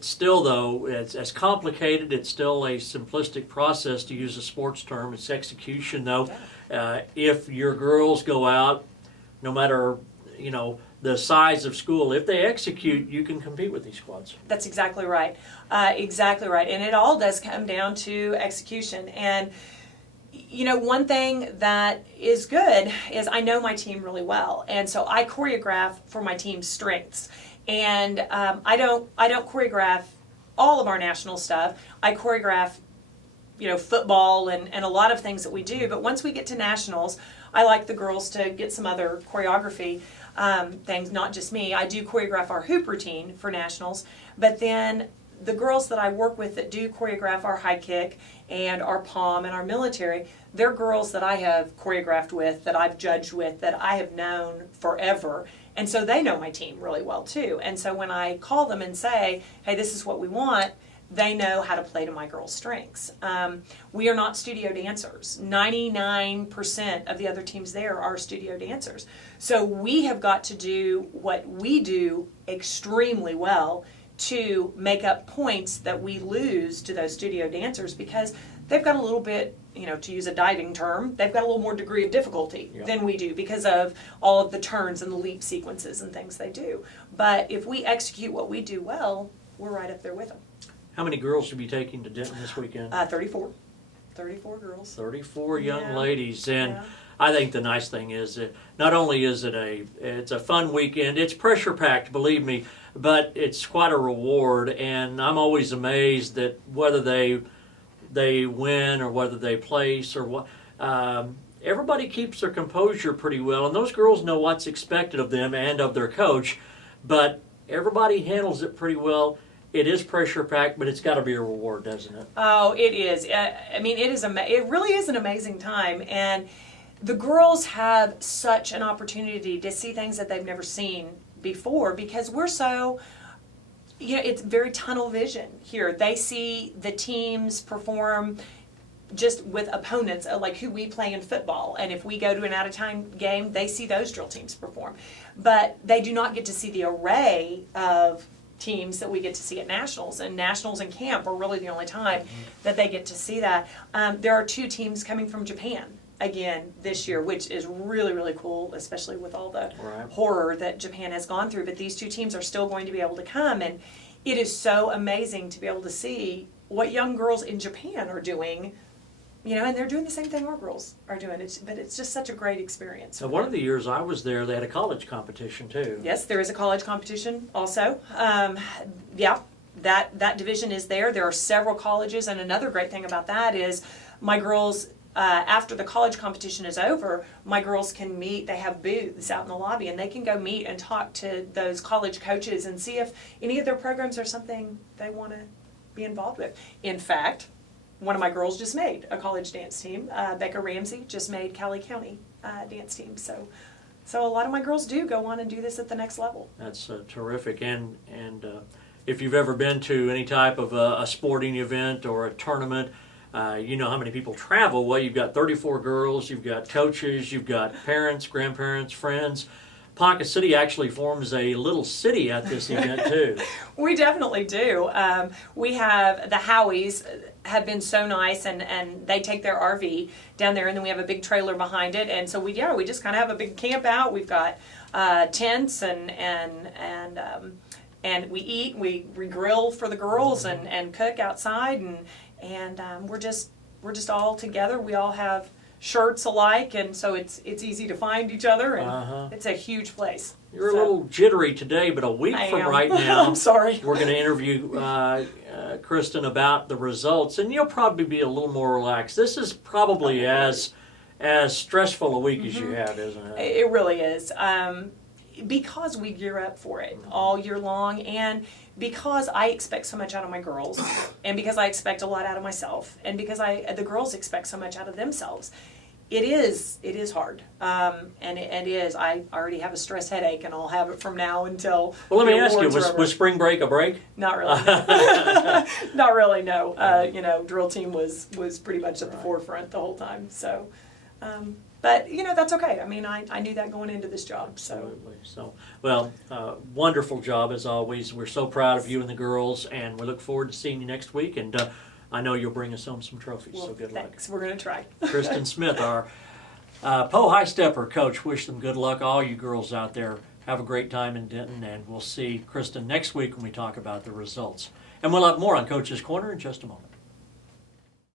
it's still, though, it's complicated. It's still a simplistic process, to use a sports term. It's execution, though. If your girls go out, no matter, the size of school, if they execute, you can compete with these squads. That's exactly right. Exactly right. And it all does come down to execution. And one thing that is good is I know my team really well, and so I choreograph for my team's strengths. And I don't choreograph all of our national stuff. I choreograph, football and a lot of things that we do. But once we get to nationals, I like the girls to get some other choreography things, not just me. I do choreograph our hoop routine for nationals, but then the girls that I work with that do choreograph our high kick and our palm and our military, they're girls that I have choreographed with, that I've judged with, that I have known forever. And so they know my team really well too. And so when I call them and say, hey, this is what we want, they know how to play to my girls' strengths. We are not studio dancers. 99% of the other teams there are studio dancers. So we have got to do what we do extremely well to make up points that we lose to those studio dancers, because they've got a little bit, to use a diving term, they've got a little more degree of difficulty than we do because of all of the turns and the leap sequences and things they do. But if we execute what we do well, we're right up there with them. How many girls will be taking to Denton this weekend? 34. 34 girls. 34 young ladies. And I think the nice thing is that not only is it's a fun weekend, it's pressure packed, believe me, but it's quite a reward. And I'm always amazed that whether they win or whether they place or what, everybody keeps their composure pretty well, and those girls know what's expected of them and of their coach, but everybody handles it pretty well. It is pressure packed, but it's got to be a reward, doesn't it? Oh, it is. It really is an amazing time, and the girls have such an opportunity to see things that they've never seen before, because we're so, it's very tunnel vision here. They see the teams perform just with opponents, like who we play in football, and if we go to an out-of-town game, they see those drill teams perform. But they do not get to see the array of teams that we get to see at nationals, and nationals and camp are really the only time that they get to see that. There are 2 teams coming from Japan again this year, which is really, really cool, especially with all the horror that Japan has gone through. But these 2 teams are still going to be able to come, and it is so amazing to be able to see what young girls in Japan are doing, and they're doing the same thing our girls are doing. But it's just such a great experience. Now, one of the years I was there, they had a college competition too. Yes, there is a college competition also. That division is there. There are several colleges, and another great thing about that is my girls, after the college competition is over, my girls can meet. They have booths out in the lobby, and they can go meet and talk to those college coaches and see if any of their programs are something they want to be involved with. In fact, one of my girls just made a college dance team. Becca Ramsey just made Cali County dance team. So a lot of my girls do go on and do this at the next level. That's terrific. And if you've ever been to any type of a sporting event or a tournament, you know how many people travel. Well, you've got 34 girls, you've got coaches, you've got parents, grandparents, friends. Ponca City actually forms a little city at this event too. We definitely do. We have the Howies have been so nice, and they take their RV down there, and then we have a big trailer behind it, and so we just kind of have a big camp out. We've got tents and we eat, we grill for the girls and cook outside, and we're just all together. We all have shirts alike, and so it's easy to find each other, and it's a huge place. You're a little jittery today, but a week from right now, I'm sorry, we're going to interview Kristin about the results, and you'll probably be a little more relaxed. This is probably as stressful a week as you have, isn't it? It really is. Because we gear up for it all year long, and because I expect so much out of my girls, and because I expect a lot out of myself, and because the girls expect so much out of themselves, it is hard. And it is. I already have a stress headache, and I'll have it from now until. Well, let me ask you: was spring break a break? Not really. Not really. No. Drill team was pretty much at the forefront the whole time. So. But, that's okay. I mean, I knew that going into this job. So, Absolutely. So, well, wonderful job as always. We're so proud of you and the girls, and we look forward to seeing you next week. And I know you'll bring us home some trophies, well, so good thanks. We're going to try. luck. Kristin Smith, our Poe High Stepper coach, wish them good luck. All you girls out there, have a great time in Denton, and we'll see Kristin next week when we talk about the results. And we'll have more on Coach's Corner in just a moment.